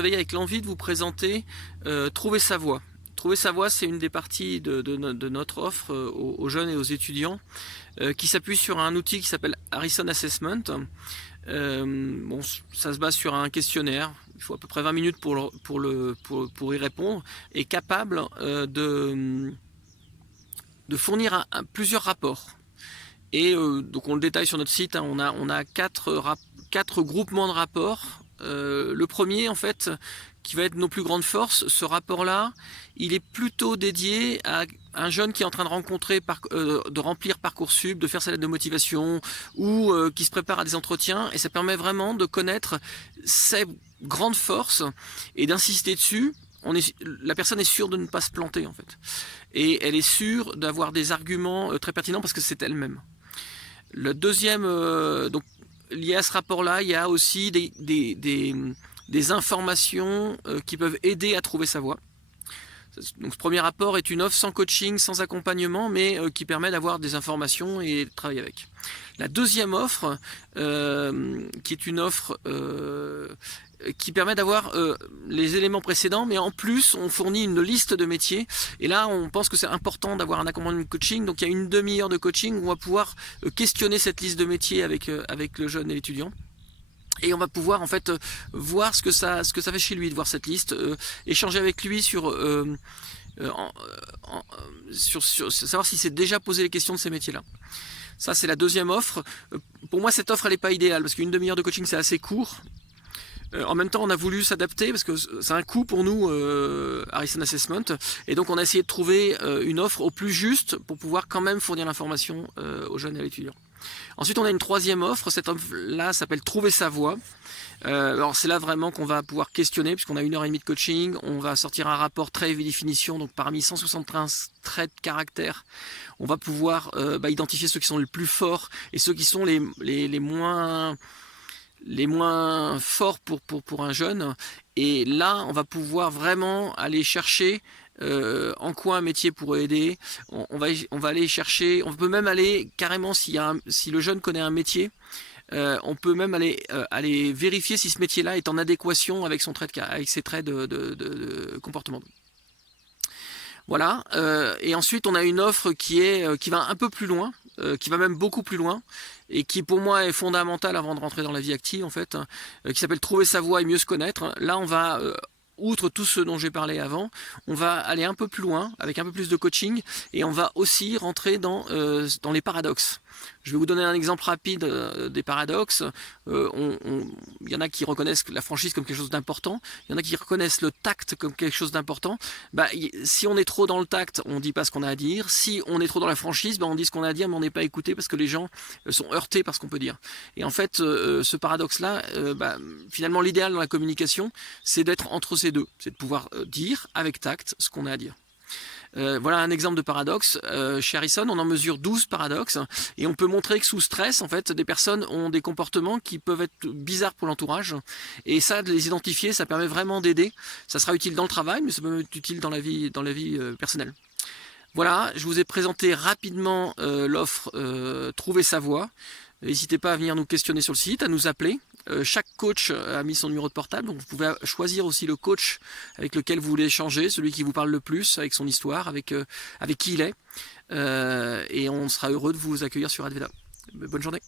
réveille avec l'envie de vous présenter Trouver sa voie. Trouver sa voie, c'est une des parties de notre offre aux jeunes et aux étudiants qui s'appuie sur un outil qui s'appelle Harrison Assessment. Bon, ça se base sur un questionnaire, il faut à peu près 20 minutes pour y répondre, et capable de fournir plusieurs rapports. Et donc on le détaille sur notre site, hein, on a quatre groupements de rapports. Le premier, en fait, qui va être nos plus grandes forces, ce rapport-là, il est plutôt dédié à un jeune qui est en train de remplir Parcoursup, de faire sa lettre de motivation, ou qui se prépare à des entretiens, et ça permet vraiment de connaître ses grandes forces et d'insister dessus. La personne est sûre de ne pas se planter, en fait. Et elle est sûre d'avoir des arguments très pertinents parce que c'est elle-même. Le deuxième, donc, lié à ce rapport-là, il y a aussi des informations qui peuvent aider à trouver sa voie. Donc, ce premier rapport est une offre sans coaching, sans accompagnement, mais qui permet d'avoir des informations et de travailler avec. La deuxième offre, qui est une offre qui permet d'avoir les éléments précédents, mais en plus on fournit une liste de métiers, et là on pense que c'est important d'avoir un accompagnement de coaching. Donc il y a une demi-heure de coaching où on va pouvoir questionner cette liste de métiers avec le jeune et l'étudiant. Et on va pouvoir en fait voir ce que ça fait chez lui de voir cette liste, échanger avec lui sur savoir s'il s'est déjà posé les questions de ces métiers-là. Ça, c'est la deuxième offre. Pour moi, cette offre, elle n'est pas idéale parce qu'une demi-heure de coaching, c'est assez court. En même temps, on a voulu s'adapter parce que c'est un coût pour nous, Harrison Assessment, et donc on a essayé de trouver une offre au plus juste pour pouvoir quand même fournir l'information aux jeunes et à l'étudiant. Ensuite, on a une troisième offre. Cette offre-là s'appelle Trouver sa voie. Alors c'est là vraiment qu'on va pouvoir questionner, puisqu'on a 1h30 de coaching. On va sortir un rapport trait et définition, donc parmi 173 traits de caractère, on va pouvoir identifier ceux qui sont les plus forts et ceux qui sont les moins forts pour un jeune. Et là, on va pouvoir vraiment aller chercher en quoi un métier pourrait aider. On va aller chercher, on peut même aller carrément, si le jeune connaît un métier, on peut même aller vérifier si ce métier-là est en adéquation avec ses traits de comportement. Voilà. Et ensuite, on a une offre qui va un peu plus loin, qui va même beaucoup plus loin, et qui pour moi est fondamentale avant de rentrer dans la vie active, en fait, qui s'appelle Trouver sa voie et mieux se connaître. Là, on va outre tout ce dont j'ai parlé avant, on va aller un peu plus loin, avec un peu plus de coaching, et on va aussi rentrer dans les paradoxes. Je vais vous donner un exemple rapide des paradoxes. Il y en a qui reconnaissent la franchise comme quelque chose d'important, il y en a qui reconnaissent le tact comme quelque chose d'important. Si on est trop dans le tact, on ne dit pas ce qu'on a à dire. Si on est trop dans la franchise, on dit ce qu'on a à dire, mais on n'est pas écouté parce que les gens sont heurtés par ce qu'on peut dire. Et en fait, ce paradoxe-là, finalement, l'idéal dans la communication, c'est d'être entre ces deux. C'est de pouvoir dire avec tact ce qu'on a à dire. Voilà un exemple de paradoxe. Chez Harrison, on en mesure 12 paradoxes, et on peut montrer que sous stress, en fait, des personnes ont des comportements qui peuvent être bizarres pour l'entourage, et ça, de les identifier, ça permet vraiment d'aider. Ça sera utile dans le travail, mais ça peut être utile dans la vie personnelle. Voilà, je vous ai présenté rapidement l'offre Trouver sa voie. N'hésitez pas à venir nous questionner sur le site, à nous appeler. Chaque coach a mis son numéro de portable, donc vous pouvez choisir aussi le coach avec lequel vous voulez échanger, celui qui vous parle le plus, avec son histoire, avec qui il est. Et on sera heureux de vous accueillir sur Adveda. Bonne journée.